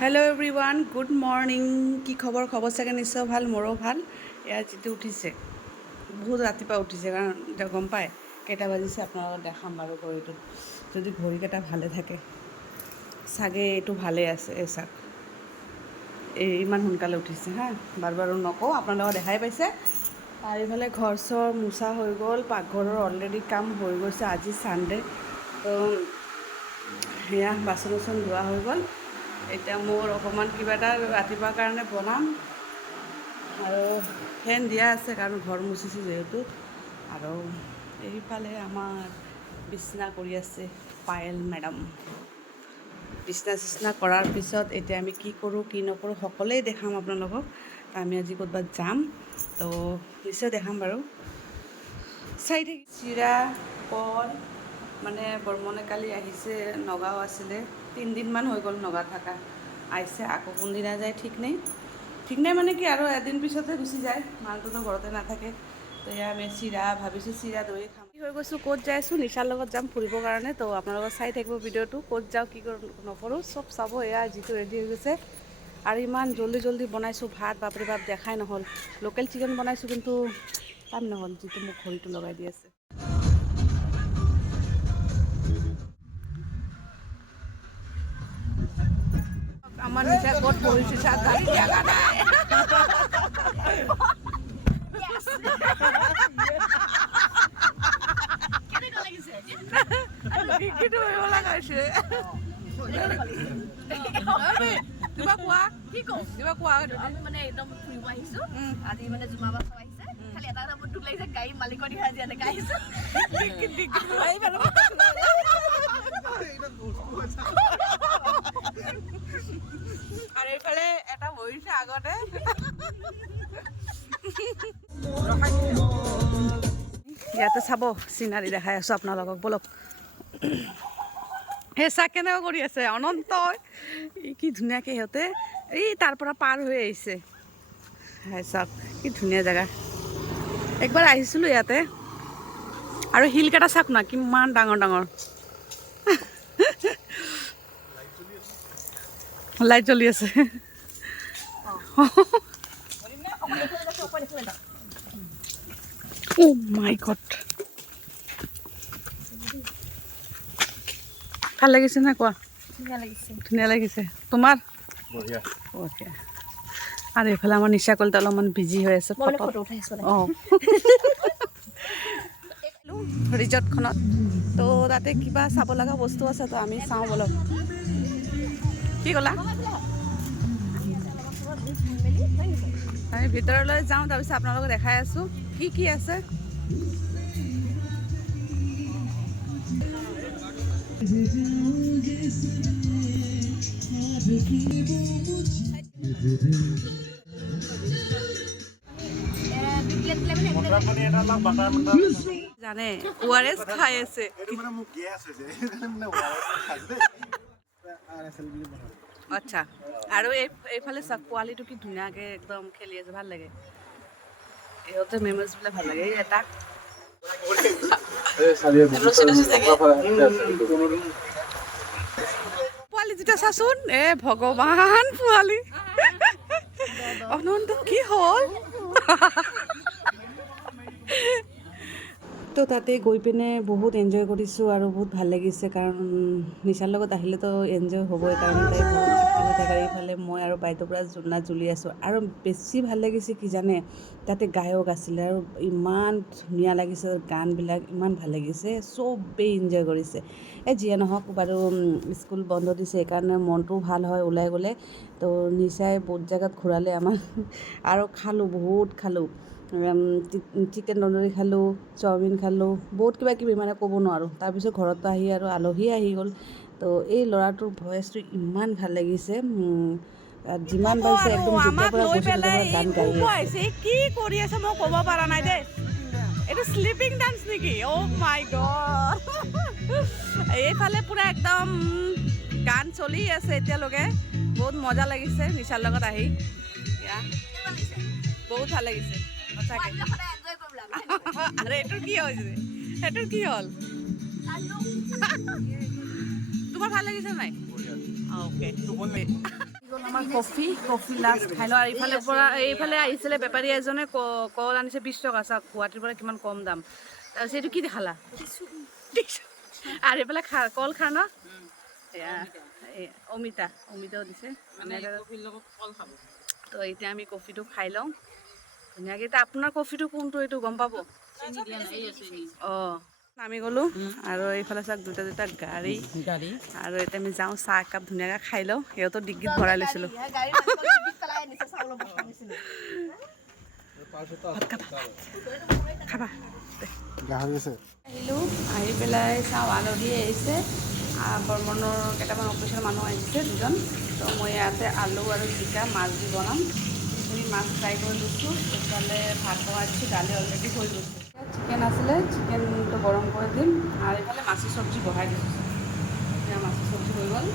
Hello' everyone, good morning. কি খবৰ? খবৰ চাগে নিশ্চয় ভাল, মোৰো ভাল। এয়া যিটো উঠিছে, বহুত ৰাতিপুৱা উঠিছে, কাৰণ এতিয়া গম পায় কেইটা বাজিছে। আপোনালোকক দেখাম বাৰু ঘড়ীটোত, যদি ঘড়ীকেইটা ভালে থাকে চাগে এইটো ভালেই আছে। এই চাওক, ইমান সোনকালে উঠিছে হা। বাৰু নকওঁ, আপোনালোকক দেখাই পাইছে। আৰু ইফালে ঘৰ চৰ মোচা হৈ গ'ল, পাকঘৰৰ অলৰেডি কাম হৈ গৈছে। আজি ছানডে, তো সেয়া বাচন চাচন ধোৱা হৈ গ'ল। এতিয়া মোৰ অকণমান কিবা এটা ৰাতিপুৱাৰ কাৰণে বনাম, আৰু ফেন দিয়া আছে কাৰণ ঘৰ মুচিছোঁ যিহেতু। আৰু এইফালে আমাৰ বিছনা কৰি আছে পায়েল মেডাম। বিছনা কৰাৰ পিছত এতিয়া আমি কি কৰোঁ কি নকৰোঁ সকলোৱেই দেখাম আপোনালোকক। আমি আজি ক'ৰবাত যাম, তো নিশ্চয় দেখাম বাৰু। চাই থাকি চিৰা কল, মানে বৰ্মনে কালি আহিছে, নগাঁও আছিলে, 3 দিনমান হৈ গ'ল নগাঁও থকা। আহিছে, আকৌ কোনদিনা যায় ঠিক নাই মানে কি আৰু এদিন পিছতে গুচি যায়, মানুহটোতো ঘৰতে নাথাকে। তো এয়া আমি চিৰা ভাবিছোঁ, চিৰা দৈ খাম। কি হৈ গৈছোঁ, ক'ত যাই আছোঁ, নিশাৰ লগত যাম ফুৰিবৰ কাৰণে। তো আপোনালোকে চাই থাকিব ভিডিঅ'টো, ক'ত যাওঁ কি নকৰোঁ চব চাব। এয়া যিটো ৰেডি হৈ গৈছে, আৰু ইমান জল্দি বনাইছোঁ ভাত, বাপৰে বাপ দেখাই নহ'ল। লোকেল চিকেন বনাইছোঁ, কিন্তু টাইম নহ'ল, যিটো মোক ঘড়ীটো লগাই দি আছে। আমার নিচে কোট বলছি স্যার, গাড়ি জায়গা নাই। কিবা কোৱা, কি কওঁ, কিবা কোৱা। আমি মানে একদম ফুৰিব আহিছোঁ আজি, মানে জুমাবাৰ চাব আহিছে। খালি এটা কথা বহুত দুখ লাগিছে, গাড়ী মালিকৰ দিহা আজি এনেকৈ আহিছোঁ। আৰু এইফালে এটা বহিছে আগতে। ইয়াতে চাব, চিনাৰী দেখাই আছোঁ আপোনালোকক, বলক। সেই চাক কেনেকুৱা কৰি আছে অনন্ত, কি ধুনীয়াকৈ সিহঁতে এই তাৰ পৰা পাৰ হৈ আহিছে। চাওক কি ধুনীয়া জেগা। একবাৰ আহিছিলোঁ ইয়াতে, আৰু শিলকেইটা চাওক না কিমান ডাঙৰ ডাঙৰ। লাইট জ্বলি আছে। Oh my God, ভাল লাগিছে নে কোৱা? ধুনীয়া লাগিছে। তোমাৰ? বঢ়িয়া। আৰু এইফালে আমাৰ নিশা কলিতা অলপমান বিজি হৈ আছে। অঁ, ৰিজৰ্টখনত, তো তাতে কিবা চাব লগা বস্তু আছে, তো আমি চাওঁ বলক। কি ক'লা? আমি ভিতৰলৈ যাওঁ, তাৰপিছত আপোনালোকক দেখাই আছোঁ কি আছে। জানে ORS খাই আছে। আচ্ছা, আৰু এইফালে চাওক পোৱালিটো কি ধুনীয়াকৈ একদম খেলি আছে, ভাল লাগে। ইহঁতে মেমৰিজবিলাক ভাল লাগে। এই এটা পোৱালি দুটা চাচোন, এ ভগৱান, পোৱালি অনন্ত কি হ'ল। তো তাতে গৈ পিনে বহুত এনজয় কৰিছোঁ, আৰু বহুত ভাল লাগিছে, কাৰণ নিচাৰ লগত আহিলেতো এনজয় হ'বই, কাৰণ তাই বহুত ফূৰ্তি হৈ থাকে। এইফালে মই আৰু বাইদেউৰ পৰা জোলনা জ্বলি আছোঁ। আৰু বেছি ভাল লাগিছে কি জানে, তাতে গায়ক আছিলে, আৰু ইমান ধুনীয়া লাগিছে, গানবিলাক ইমান ভাল লাগিছে, চবেই এনজয় কৰিছে। যিয়ে নহওক বাৰু, স্কুল বন্ধ দিছে, সেইকাৰণে মনটোও ভাল হয় ওলাই গ'লে। তো নিচাই বহুত জেগাত ঘূৰালে আমাক, আৰু খালোঁ, বহুত খালোঁ। চিকেন তন্দুৰী খালোঁ, চাওমিন খালোঁ, বহুত কিবা কিবি, মানে ক'ব নোৱাৰোঁ। তাৰপিছত ঘৰত আহি আৰু আলহী আহি গ'ল। তো এই ল'ৰাটোৰ ভইচটো ইমান ভাল লাগিছে, যিমান পাৰিছে একদম যেতিয়াৰ পৰা গৈছে তেতিয়াৰ পৰা গান গাই আছে। কি কৰি আছে মই ক'ব পৰা নাই দেই, এইটো শ্লিপিং ডান্স নেকি? অ' মাই গড। এইফালে পূৰা একদম গান চলি আছে এতিয়ালৈকে, বহুত মজা লাগিছে নিচাৰ লগত আহি। বহুত ভাল লাগিছে সঁচাকৈ। আৰু এইটোৰ কি হৈছে, সেইটোৰ কি হ'ল? তোমাৰ ভাল লাগিছে নাই? অ'কে। আমাৰ কফি লাষ্ট খাই লওঁ। আৰু এইফালে আহিছিলে বেপাৰী এজনে কল আনিছে 20 টকা। চাওক গুৱাহাটীৰ পৰা কিমান কম দাম। তাৰপিছত এইটো কি দেখালা? আৰু এইফালে কল খা ন? এয়া অমিতাও দিছে। তো এতিয়া আমি কফিটো খাই লওঁ ধুনীয়াকৈ। এতিয়া আপোনাৰ কফিটো কোনটো এইটো গম পাব? অঁ আমি গ'লোঁ আৰু এইফালে চাওক দুটা গাড়ী আৰু এতিয়া আমি যাওঁ চাহ একাপ ধুনীয়াকৈ খাই লওঁ। সিহঁতৰ ডিগ্ৰীত ভৰাই লৈছিলোঁ। খাবা আহিলোঁ, আহি পেলাই চাওঁ আলহী আহিছে। বৰ্মনৰ কেইটামান অফিচৰ মানুহ আহিছে 2জন। তো মই ইয়াতে আলু আৰু জিকা মাছ দি বনাম। এইখিনি মাছ ফ্ৰাই কৰি লৈছোঁ। এইফালে ভাত বনাই দিছোঁ, দালি অলৰেডি হৈ গৈছে। চিকেন আছিলে, চিকেনটো গৰম কৰি দিম। আৰু এইফালে মাছৰ চব্জি বহাই দিছোঁ। এতিয়া মাছৰ চব্জি হৈ গ'ল।